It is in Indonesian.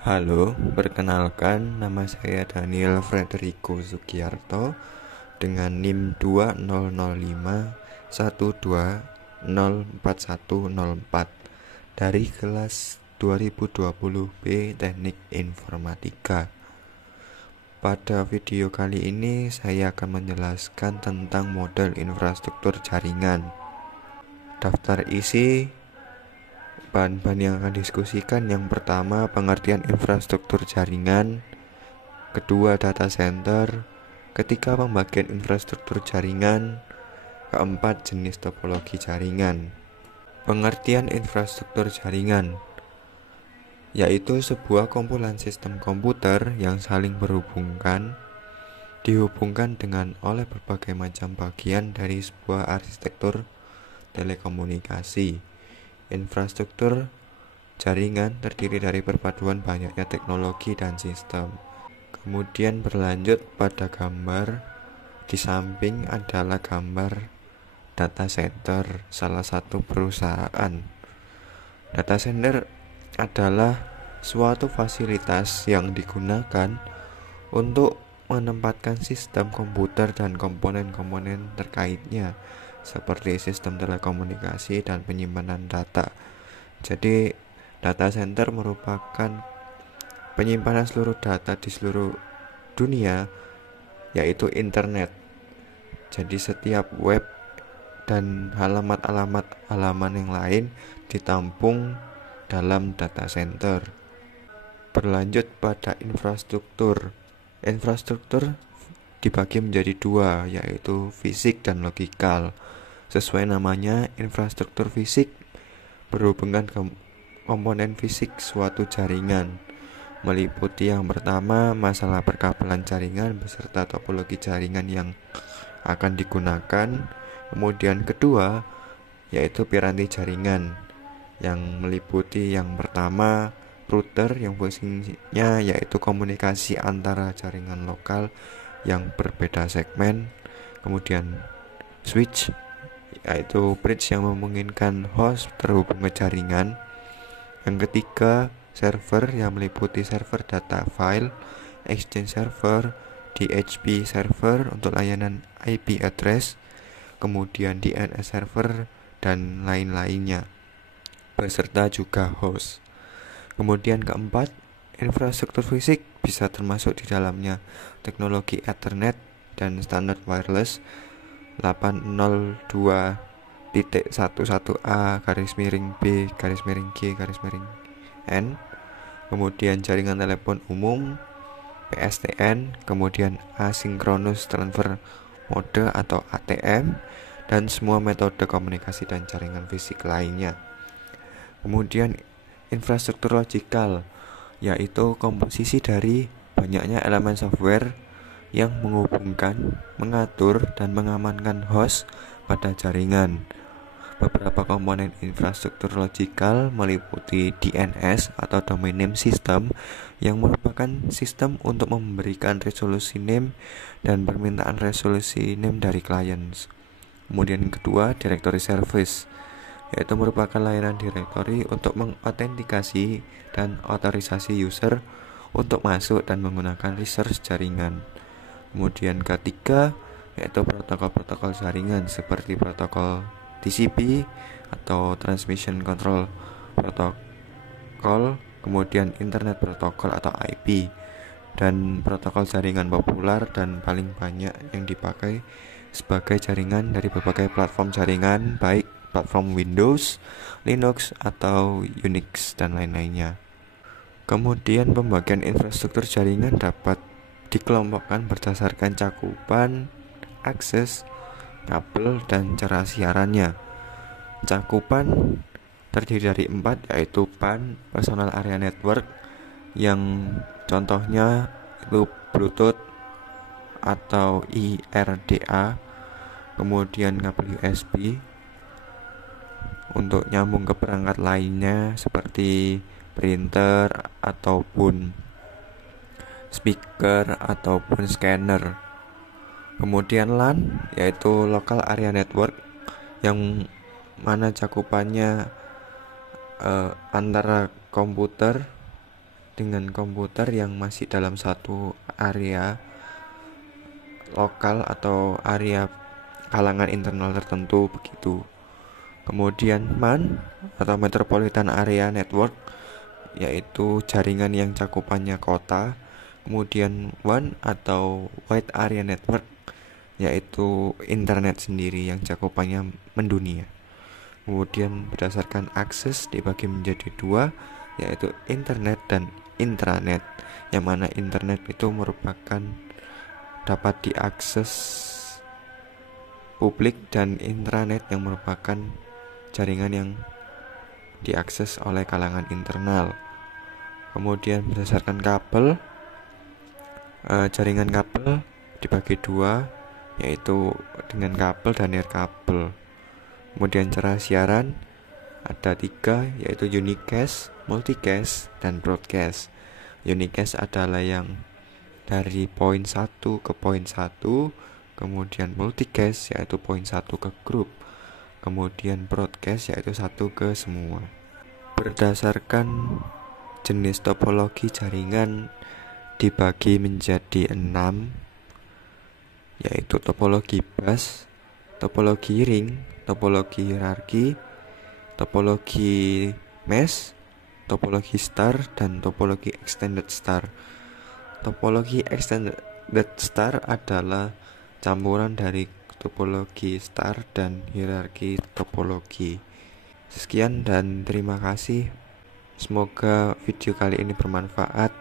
Halo, perkenalkan nama saya Daniel Frederico Sugiarto dengan NIM 200512104104 dari kelas 2020 B Teknik Informatika. Pada video kali ini saya akan menjelaskan tentang model infrastruktur jaringan. Daftar isi bahan-bahan yang akan diskusikan: yang pertama, pengertian infrastruktur jaringan; kedua, data center; ketiga, pembagian infrastruktur jaringan; keempat, jenis topologi jaringan. Pengertian infrastruktur jaringan yaitu sebuah kumpulan sistem komputer yang saling dihubungkan dengan oleh berbagai macam bagian dari sebuah arsitektur telekomunikasi. Infrastruktur jaringan terdiri dari perpaduan banyaknya teknologi dan sistem. Kemudian berlanjut pada gambar di samping adalah gambar data center, salah satu perusahaan. Data center adalah suatu fasilitas yang digunakan untuk menempatkan sistem komputer dan komponen-komponen terkaitnya, seperti sistem telekomunikasi dan penyimpanan data. Jadi, data center merupakan penyimpanan seluruh data di seluruh dunia, yaitu internet. Jadi, setiap web dan halaman yang lain ditampung dalam data center. Berlanjut pada infrastruktur. Infrastruktur dibagi menjadi dua, yaitu fisik dan logikal. Sesuai namanya, infrastruktur fisik berhubungan ke komponen fisik suatu jaringan, meliputi yang pertama, masalah perkabelan jaringan beserta topologi jaringan yang akan digunakan. Kemudian kedua, yaitu piranti jaringan, yang meliputi yang pertama, router yang fungsinya yaitu komunikasi antara jaringan lokal yang berbeda segmen. Kemudian switch, yaitu bridge yang memungkinkan host terhubung ke jaringan. Yang ketiga, server yang meliputi server data file, exchange server, DHCP server untuk layanan IP address, kemudian DNS server dan lain-lainnya, beserta juga host. Kemudian keempat, infrastruktur fisik bisa termasuk di dalamnya teknologi Ethernet dan standar wireless 802.11a-b-b-g-n, kemudian jaringan telepon umum PSTN, kemudian asynchronous transfer mode atau ATM, dan semua metode komunikasi dan jaringan fisik lainnya. Kemudian infrastruktur logikal, yaitu komposisi dari banyaknya elemen software yang menghubungkan, mengatur, dan mengamankan host pada jaringan. Beberapa komponen infrastruktur logikal meliputi DNS atau domain name system, yang merupakan sistem untuk memberikan resolusi name dan permintaan resolusi name dari clients. Kemudian kedua, directory service, yaitu merupakan layanan directory untuk mengautentikasi dan otorisasi user untuk masuk dan menggunakan resource jaringan. Kemudian ketiga, yaitu protokol-protokol jaringan seperti protokol TCP atau Transmission Control Protocol, kemudian Internet Protocol atau IP, dan protokol jaringan populer dan paling banyak yang dipakai sebagai jaringan dari berbagai platform jaringan, baik platform Windows, Linux, atau Unix, dan lain-lainnya. Kemudian pembagian infrastruktur jaringan dapat dikelompokkan berdasarkan cakupan, akses, kabel, dan cara siarannya. Cakupan terdiri dari 4, yaitu PAN, Personal Area Network, yang contohnya itu Bluetooth atau IRDA, kemudian kabel USB untuk nyambung ke perangkat lainnya seperti printer ataupun speaker ataupun scanner. Kemudian LAN, yaitu Local Area Network, yang mana cakupannya antara komputer dengan komputer yang masih dalam satu area lokal atau area kalangan internal tertentu begitu. Kemudian MAN atau Metropolitan Area Network, yaitu jaringan yang cakupannya kota. Kemudian WAN atau Wide Area Network, yaitu internet sendiri yang cakupannya mendunia. Kemudian berdasarkan akses dibagi menjadi dua, yaitu internet dan intranet, yang mana internet itu merupakan dapat diakses publik dan intranet yang merupakan jaringan yang diakses oleh kalangan internal. Kemudian berdasarkan kabel, jaringan kabel dibagi dua, yaitu dengan kabel dan nirkabel. Kemudian cara siaran ada tiga, yaitu unicast, multicast, dan broadcast. Unicast adalah yang dari poin 1 ke poin 1, kemudian multicast yaitu poin 1 ke grup, kemudian broadcast yaitu 1 ke semua. Berdasarkan jenis topologi jaringan dibagi menjadi 6, yaitu topologi bus, topologi ring, topologi hierarki, topologi mesh, topologi star, dan topologi extended star. Topologi extended star adalah campuran dari topologi star dan hierarki topologi. Sekian dan terima kasih. Semoga video kali ini bermanfaat.